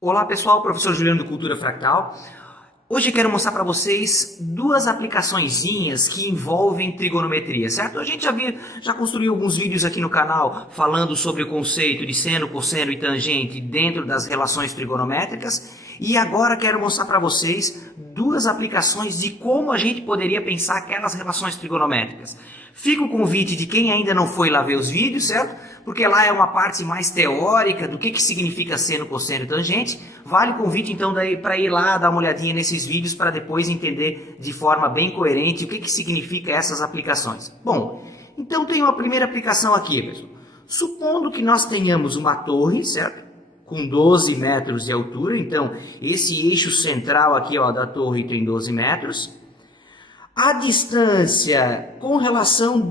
Olá pessoal, professor Juliano do Cultura Fractal. Hoje quero mostrar para vocês duas aplicaçõezinhas que envolvem trigonometria, certo? A gente já construiu alguns vídeos aqui no canal falando sobre o conceito de seno, cosseno e tangente dentro das relações trigonométricas. E agora quero mostrar para vocês duas aplicações de como a gente poderia pensar aquelas relações trigonométricas. Fica o convite de quem ainda não foi lá ver os vídeos, certo? Porque lá é uma parte mais teórica do que significa seno, cosseno e tangente. Vale o convite então para ir lá dar uma olhadinha nesses vídeos para depois entender de forma bem coerente o que significa essas aplicações. Bom, então tem uma primeira aplicação aqui, pessoal. Supondo que nós tenhamos uma torre, certo? Com 12 metros de altura, então esse eixo central aqui ó, da torre tem 12 metros. A distância com relação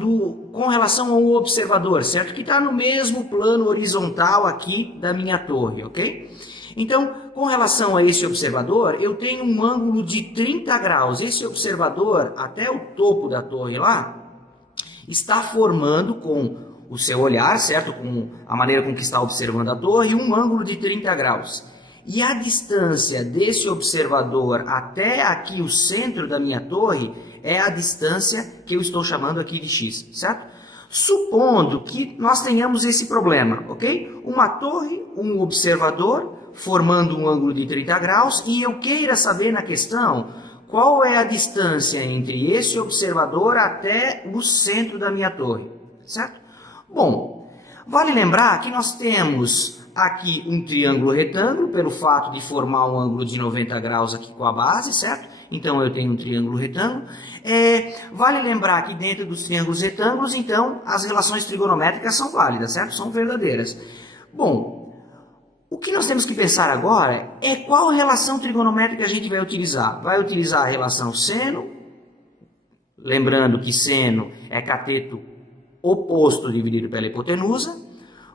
ao observador, certo? Que está no mesmo plano horizontal aqui da minha torre, ok? Então, com relação a esse observador, eu tenho um ângulo de 30 graus. Esse observador, até o topo da torre lá, está formando com o seu olhar, certo? Com a maneira com que está observando a torre, um ângulo de 30 graus. E a distância desse observador até aqui o centro da minha torre é a distância que eu estou chamando aqui de x, certo? Supondo que nós tenhamos esse problema, ok? Uma torre, um observador, formando um ângulo de 30 graus, e eu queira saber na questão qual é a distância entre esse observador até o centro da minha torre, certo? Bom, vale lembrar que nós temos aqui um triângulo retângulo, pelo fato de formar um ângulo de 90 graus aqui com a base, certo? Então, eu tenho um triângulo retângulo. Vale lembrar que dentro dos triângulos retângulos, então, as relações trigonométricas são válidas, certo? São verdadeiras. Bom, o que nós temos que pensar agora é qual relação trigonométrica a gente vai utilizar. Vai utilizar a relação seno, lembrando que seno é cateto oposto dividido pela hipotenusa.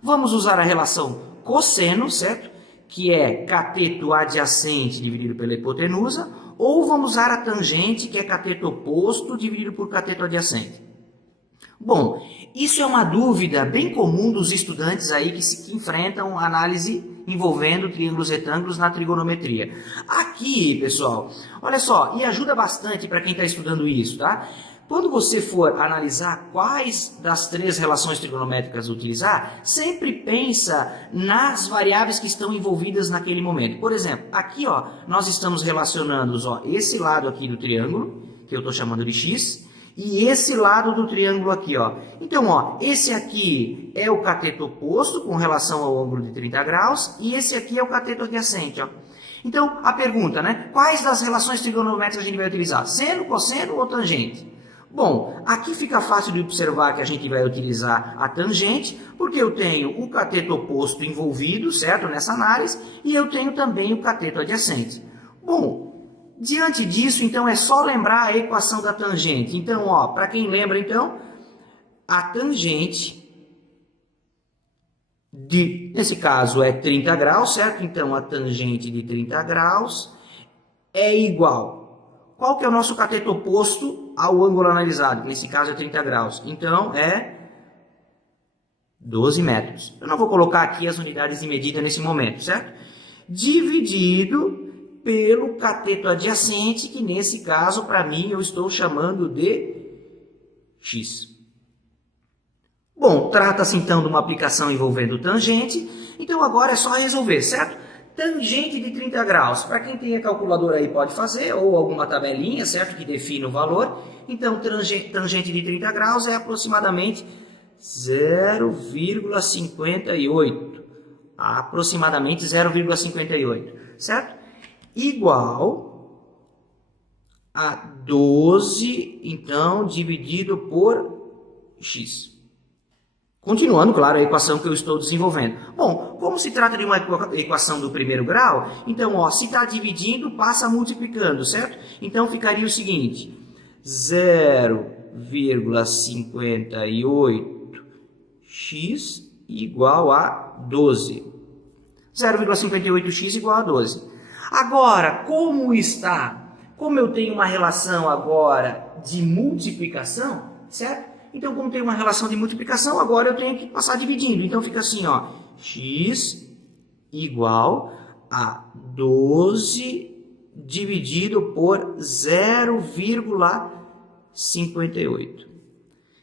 Vamos usar a relação cosseno, certo? Que é cateto adjacente dividido pela hipotenusa. Ou vamos usar a tangente, que é cateto oposto dividido por cateto adjacente. Bom, isso é uma dúvida bem comum dos estudantes aí que enfrentam análise envolvendo triângulos retângulos na trigonometria. Aqui, pessoal, olha só, e ajuda bastante para quem está estudando isso, tá? Quando você for analisar quais das três relações trigonométricas utilizar, sempre pensa nas variáveis que estão envolvidas naquele momento. Por exemplo, aqui ó, nós estamos relacionando ó, esse lado aqui do triângulo, que eu estou chamando de x, e esse lado do triângulo aqui. Ó. Então, ó, esse aqui é o cateto oposto com relação ao ângulo de 30 graus, e esse aqui é o cateto adjacente. Ó. Então, a pergunta, né? Quais das relações trigonométricas a gente vai utilizar? Seno, cosseno ou tangente? Bom, aqui fica fácil de observar que a gente vai utilizar a tangente, porque eu tenho o cateto oposto envolvido, certo, nessa análise, e eu tenho também o cateto adjacente. Bom, diante disso, então, é só lembrar a equação da tangente. Então, ó, para quem lembra, então, a tangente, nesse caso, é 30 graus, certo? Então, a tangente de 30 graus é igual. Qual que é o nosso cateto oposto ao ângulo analisado? Nesse caso é 30 graus. Então, é 12 metros. Eu não vou colocar aqui as unidades de medida nesse momento, certo? Dividido pelo cateto adjacente, que nesse caso, para mim, eu estou chamando de x. Bom, trata-se então de uma aplicação envolvendo tangente. Então, agora é só resolver, certo? Tangente de 30 graus, para quem tem a calculadora aí pode fazer, ou alguma tabelinha, certo, que define o valor. Então, tangente de 30 graus é aproximadamente 0,58. Aproximadamente 0,58, certo? Igual a 12, então, dividido por x. Continuando, claro, a equação que eu estou desenvolvendo. Bom, como se trata de uma equação do primeiro grau, então, ó, se está dividindo, passa multiplicando, certo? Então, ficaria o seguinte, 0,58x igual a 12. 0,58x igual a 12. Agora, como eu tenho uma relação agora de multiplicação, certo? Então, como tem uma relação de multiplicação, agora eu tenho que passar dividindo. Então, fica assim, ó, x igual a 12 dividido por 0,58.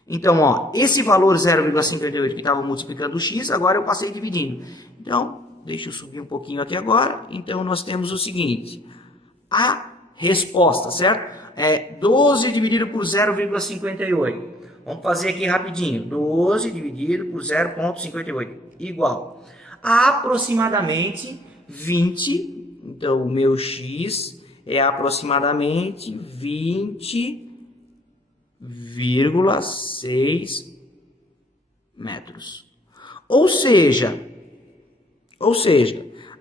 Então, ó, esse valor 0,58 que estava multiplicando o x, agora eu passei dividindo. Então, deixa eu subir um pouquinho aqui agora. Então, nós temos o seguinte. A resposta, certo? É 12 dividido por 0,58. Vamos fazer aqui rapidinho. 12 dividido por 0,58 igual a aproximadamente 20. Então, o meu x é aproximadamente 20,6 metros. Ou seja,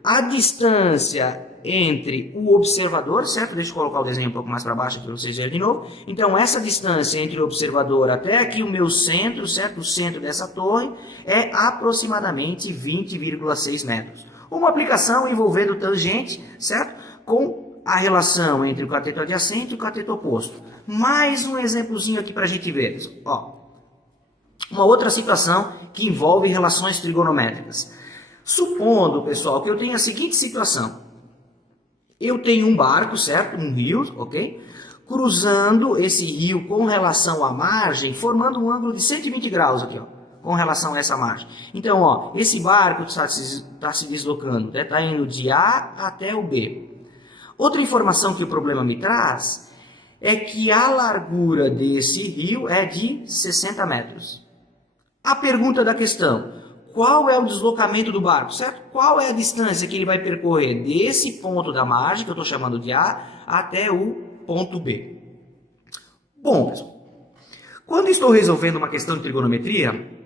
a distância entre o observador, certo? Deixa eu colocar o desenho um pouco mais para baixo aqui para vocês verem de novo. Então, essa distância entre o observador até aqui o meu centro, certo? O centro dessa torre é aproximadamente 20,6 metros. Uma aplicação envolvendo tangente, certo? Com a relação entre o cateto adjacente e o cateto oposto. Mais um exemplozinho aqui para a gente ver. Ó, uma outra situação que envolve relações trigonométricas. Supondo, pessoal, que eu tenho a seguinte situação. Eu tenho um barco, certo? Um rio, ok? Cruzando esse rio com relação à margem, formando um ângulo de 120 graus aqui, ó, com relação a essa margem. Então, ó, esse barco está se deslocando, está indo de A até o B. Outra informação que o problema me traz é que a largura desse rio é de 60 metros. A pergunta da questão: qual é o deslocamento do barco, certo? Qual é a distância que ele vai percorrer desse ponto da margem, que eu estou chamando de A, até o ponto B? Bom, pessoal, quando estou resolvendo uma questão de trigonometria,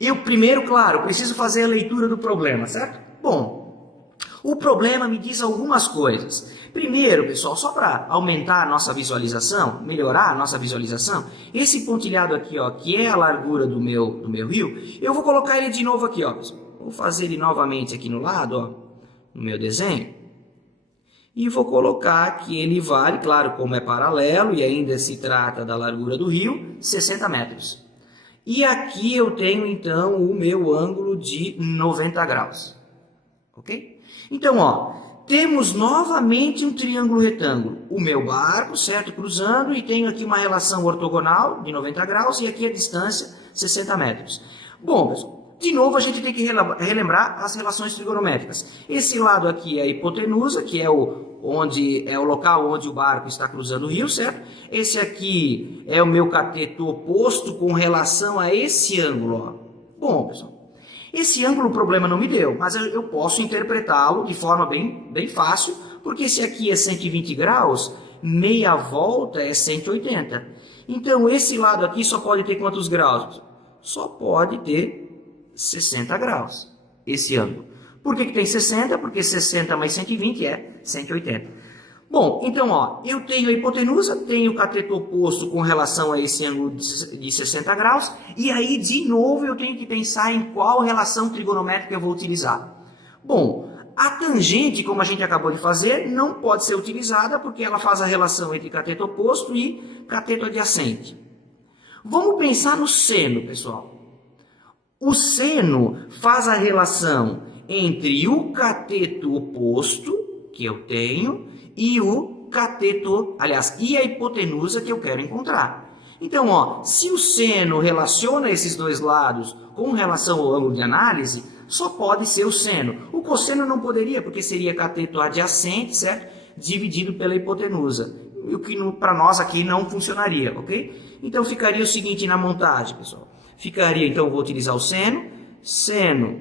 eu primeiro, claro, preciso fazer a leitura do problema, certo? Bom, o problema me diz algumas coisas. Primeiro, pessoal, só para aumentar a nossa visualização, melhorar a nossa visualização, esse pontilhado aqui, ó, que é a largura do meu rio, eu vou colocar ele de novo aqui, ó, pessoal. Vou fazer ele novamente aqui no lado, ó, no meu desenho. E vou colocar que ele vale, claro, como é paralelo e ainda se trata da largura do rio, 60 metros. E aqui eu tenho, então, o meu ângulo de 90 graus. Ok? Então, ó, temos novamente um triângulo retângulo. O meu barco, certo? Cruzando, e tenho aqui uma relação ortogonal de 90 graus e aqui a distância 60 metros. Bom, pessoal, de novo a gente tem que relembrar as relações trigonométricas. Esse lado aqui é a hipotenusa, que é o local onde o barco está cruzando o rio, certo? Esse aqui é o meu cateto oposto com relação a esse ângulo, ó. Bom, pessoal, esse ângulo o problema não me deu, mas eu posso interpretá-lo de forma bem fácil, porque esse aqui é 120 graus, meia volta é 180. Então, esse lado aqui só pode ter quantos graus? Só pode ter 60 graus, esse ângulo. Por que tem 60? Porque 60 mais 120 é 180. Bom, então, ó, eu tenho a hipotenusa, tenho o cateto oposto com relação a esse ângulo de 60 graus, e aí, de novo, eu tenho que pensar em qual relação trigonométrica eu vou utilizar. Bom, a tangente, como a gente acabou de fazer, não pode ser utilizada porque ela faz a relação entre cateto oposto e cateto adjacente. Vamos pensar no seno, pessoal. O seno faz a relação entre o cateto oposto, que eu tenho, e o cateto, aliás, e a hipotenusa que eu quero encontrar. Então, ó, se o seno relaciona esses dois lados com relação ao ângulo de análise, só pode ser o seno. O cosseno não poderia, porque seria cateto adjacente, certo? Dividido pela hipotenusa. O que para nós aqui não funcionaria, ok? Então, ficaria o seguinte na montagem, pessoal. Ficaria, então, eu vou utilizar o seno. Seno.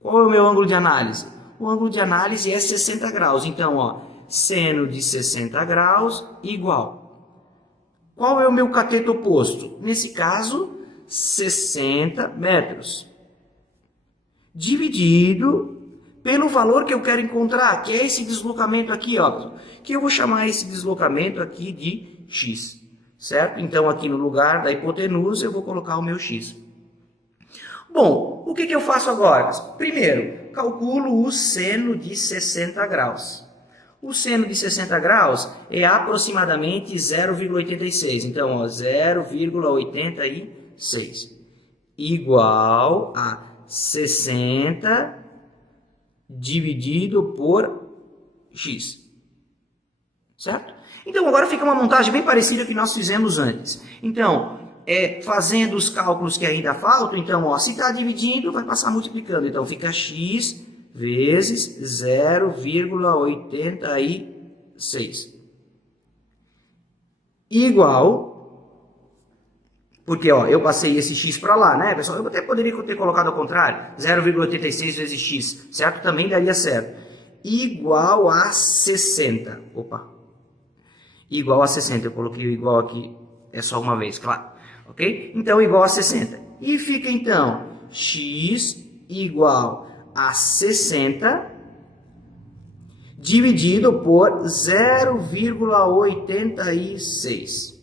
Qual é o meu ângulo de análise? O ângulo de análise é 60 graus. Então, ó, seno de 60 graus igual. Qual é o meu cateto oposto? Nesse caso, 60 metros. Dividido pelo valor que eu quero encontrar, que é esse deslocamento aqui, ó. Que eu vou chamar esse deslocamento aqui de x. Certo? Então, aqui no lugar da hipotenusa, eu vou colocar o meu x. Bom, o que eu faço agora? Primeiro, calculo o seno de 60 graus. O seno de 60 graus é aproximadamente 0,86. Então, 0,86 igual a 60 dividido por x. Certo? Então agora fica uma montagem bem parecida que nós fizemos antes. Então, fazendo os cálculos que ainda faltam, então, ó, se está dividindo, vai passar multiplicando. Então fica x vezes 0,86. Igual, porque ó, eu passei esse x para lá, né, pessoal? Eu até poderia ter colocado ao contrário, 0,86 vezes x, certo? Também daria certo. Igual a 60. Opa. Igual a 60. Eu coloquei o igual aqui, é só uma vez, claro. Ok? Então, igual a 60. E fica, então, x igual a 60 dividido por 0,86.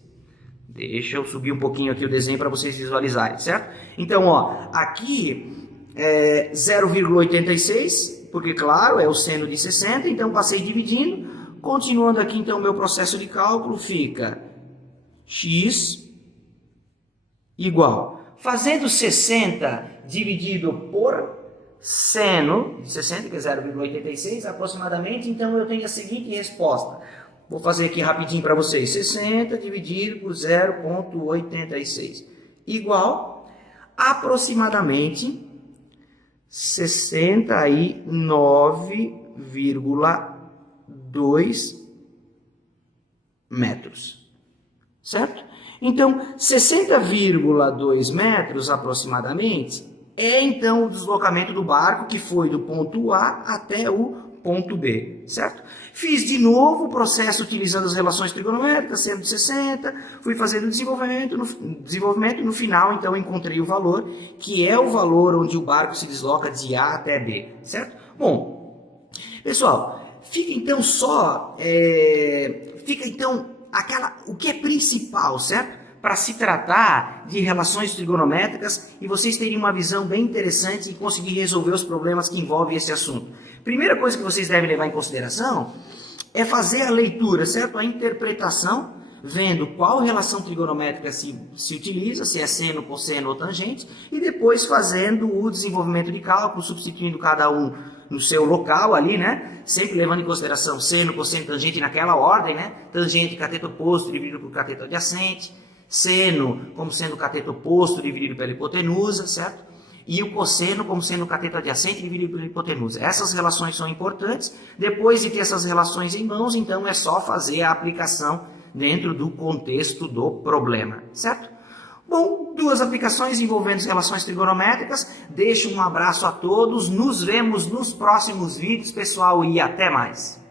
Deixa eu subir um pouquinho aqui o desenho para vocês visualizarem, certo? Então, ó, aqui é 0,86, porque, claro, é o seno de 60, então passei dividindo. Continuando aqui, então, o meu processo de cálculo fica x igual, fazendo 60 dividido por seno de 60, que é 0,86 aproximadamente, então eu tenho a seguinte resposta. Vou fazer aqui rapidinho para vocês. 60 dividido por 0,86 igual aproximadamente 69,2 metros. Certo? Então, 60,2 metros aproximadamente é então o deslocamento do barco que foi do ponto A até o ponto B, certo? Fiz de novo o processo utilizando as relações trigonométricas, seno de 60, fui fazendo desenvolvimento, no final então encontrei o valor, que é o valor onde o barco se desloca de A até B, certo? Bom, pessoal, fica então o que é principal, certo? Para se tratar de relações trigonométricas e vocês terem uma visão bem interessante e conseguir resolver os problemas que envolvem esse assunto. Primeira coisa que vocês devem levar em consideração é fazer a leitura, certo? A interpretação, vendo qual relação trigonométrica se utiliza, se é seno, cosseno ou tangente, e depois fazendo o desenvolvimento de cálculo, substituindo cada um no seu local ali, né? Sempre levando em consideração seno, cosseno, tangente naquela ordem, né? Tangente, cateto oposto dividido por cateto adjacente, seno como sendo o cateto oposto dividido pela hipotenusa, certo? E o cosseno como sendo o cateto adjacente dividido pela hipotenusa. Essas relações são importantes. Depois de ter essas relações em mãos, então é só fazer a aplicação dentro do contexto do problema, certo? Bom, duas aplicações envolvendo relações trigonométricas. Deixo um abraço a todos. Nos vemos nos próximos vídeos, pessoal, e até mais.